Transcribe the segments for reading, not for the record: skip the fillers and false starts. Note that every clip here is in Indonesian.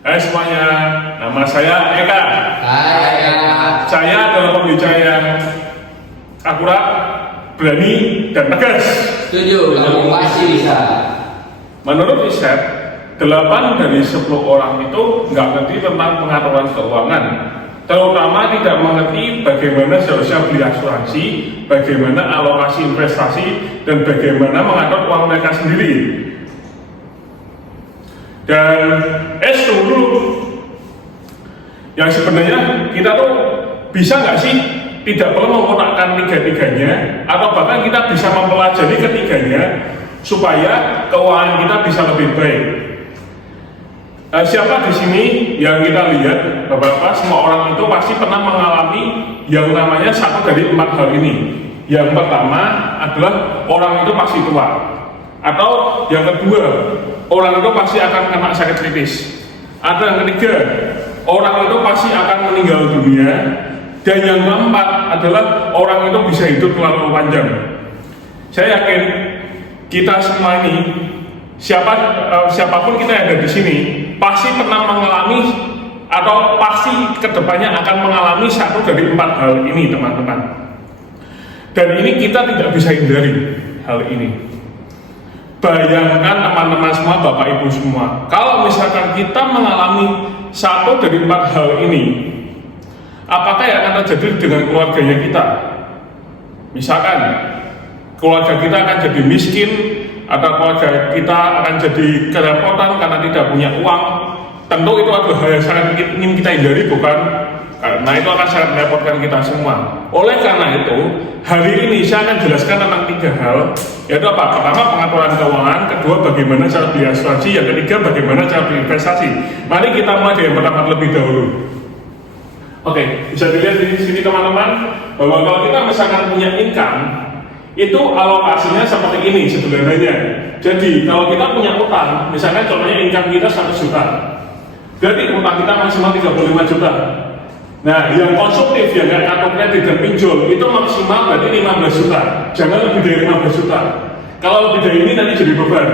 Hai semuanya, nama saya Eka. Hai Eka. Saya adalah pembicara yang akurat, berani, dan tegas. Setuju, kamu pasti bisa. Menurut riset, 8 dari 10 orang itu nggak ngerti tentang pengaturan keuangan, terutama tidak mengerti bagaimana seharusnya beli asuransi, bagaimana alokasi investasi, dan bagaimana mengatur uang mereka sendiri. Dan tunggu dulu, yang sebenarnya kita tuh bisa nggak sih tidak perlu menggunakan tiga-tiganya, atau bahkan kita bisa mempelajari ketiganya supaya keuangan kita bisa lebih baik. Siapa di sini yang kita lihat, Bapak-bapak, semua orang itu pasti pernah mengalami yang namanya satu dari 4 hal ini. Yang pertama adalah orang itu pasti tua, atau yang kedua, orang itu pasti akan kena sakit kritis. Ada yang ketiga, orang itu pasti akan meninggal dunia. Dan yang keempat adalah orang itu bisa hidup terlalu panjang. Saya yakin kita semua ini, siapapun kita yang ada di sini, pasti pernah mengalami atau pasti kedepannya akan mengalami satu dari 4 hal ini, teman-teman. Dan ini kita tidak bisa hindari hal ini. Bayangkan teman-teman semua, Bapak Ibu semua, kalau misalkan kita mengalami satu dari 4 hal ini, apakah yang akan terjadi dengan keluarganya kita? Misalkan keluarga kita akan jadi miskin, atau keluarga kita akan jadi kerepotan karena tidak punya uang. Tentu itu adalah hal yang sangat ingin kita hindari, bukan? Karena itu akan sangat merepotkan kita semua. Oleh karena itu, hari ini saya akan jelaskan tentang 3 hal, yaitu apa? Pertama, pengaturan keuangan. Kedua, bagaimana cara beli asuransi. Yang ketiga, bagaimana cara berinvestasi. Mari kita mulai dari yang pertama terlebih dahulu. Oke, bisa dilihat di sini teman-teman, bahwa kalau kita misalkan punya income, itu alokasinya seperti ini sebenarnya. Jadi kalau kita punya utang, misalkan contohnya income kita 100 juta, berarti utang kita maksimal 35 juta. Nah, yang konsumtif, yang kayak kartu kredit dan pinjol, itu maksimal berarti 15 juta. Jangan lebih dari 15 juta. Kalau lebih dari ini nanti jadi beban.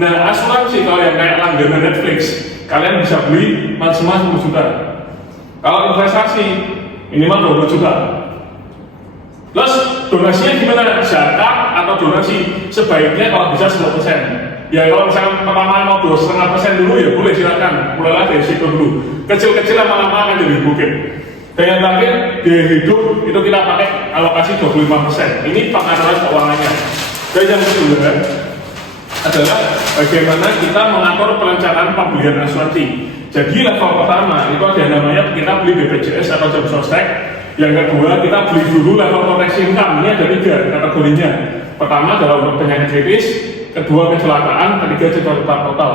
Nah, asuransi kalau yang kayak langganan Netflix, kalian bisa beli maksimal 10 juta. Kalau investasi, minimal 20 juta. Plus, donasinya gimana? Zakat atau donasi? Sebaiknya kalau bisa 10%. Ya kalau misalnya pertama mau 2,5% dulu, ya boleh, silakan. Mulailah dari situ dulu. Kecil-kecil lama-lama akan jadi bukit. Dan yang terakhir, biaya hidup itu kita pakai alokasi 25%. Ini pengaturan keuangannya. Dan yang kedua adalah bagaimana kita mengatur perencanaan pembelian asuransi. Jadi level pertama itu ada yang namanya kita beli BPJS atau jam sostek. Yang kedua, kita beli dulu level proteksi income. Ini ada 3 kategorinya. Pertama adalah untuk penyakit kritis, kedua kecelakaan, ketiga cedera total.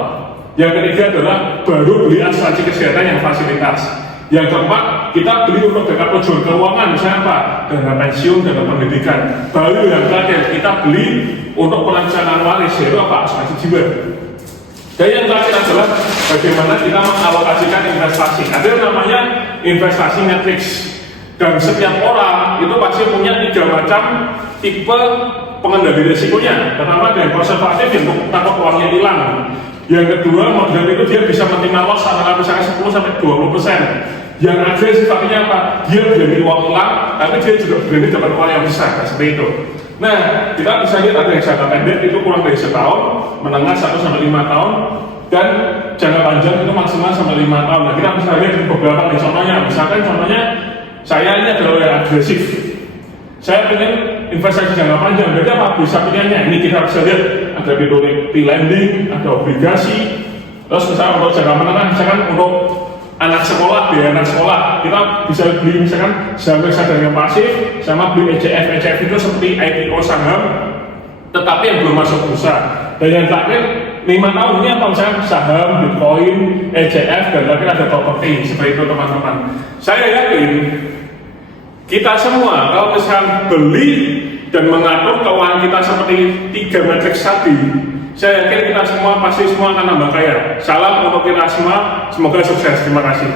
Yang ketiga adalah baru beli asuransi kesehatan yang fasilitas. Yang keempat, kita beli untuk jangka tujuan keuangan, misalnya apa? Dana pensiun, dana pendidikan. Baru yang terakhir, kita beli untuk perencanaan waris, yaitu apa? Asuransi jiwa. Dan yang terakhir adalah bagaimana kita mengalokasikan investasi. Ada yang namanya investasi matrix. Dan setiap orang itu pasti punya 3 macam tipe pengendali risikonya. Pertama, ada yang konservatif, yang takut uangnya hilang. Yang kedua, model itu dia bisa menerima loss antara misalnya 10-20%. Yang agresif artinya apa? Dia berani uang hilang, tapi dia juga berani dapat uang yang besar, seperti itu. Nah, kita bisa lihat ada yang jangka pendek itu kurang dari setahun, menengah 1-5 tahun, dan jangka panjang itu maksimal sampai 5 tahun. Nah, kita bisa lihat di beberapa nih contohnya. Misalkan contohnya, saya ini adalah yang agresif. Saya ingin investasi jangka panjang. Berarti apa? Bisa pilihannya. Ini kita bisa lihat ada metode lending, ada obligasi. Terus misalnya untuk jangka menengah, misalkan untuk anak sekolah, biaya anak sekolah, kita bisa beli misalkan saham reksadana yang pasif, sama beli ETF. ETF itu seperti IPO saham, tetapi yang belum masuk bursa. Dan yang terakhir 5 tahun ini apa? Misalnya saham, Bitcoin, ETF, dan terakhir ada properti. Seperti itu teman-teman. Saya yakin kita semua kalau misalkan beli dan mengatur keuangan kita seperti 3 matriks tadi, saya yakin kita semua pasti akan nambah kaya. Salam untuk kita semua, semoga sukses. Terima kasih.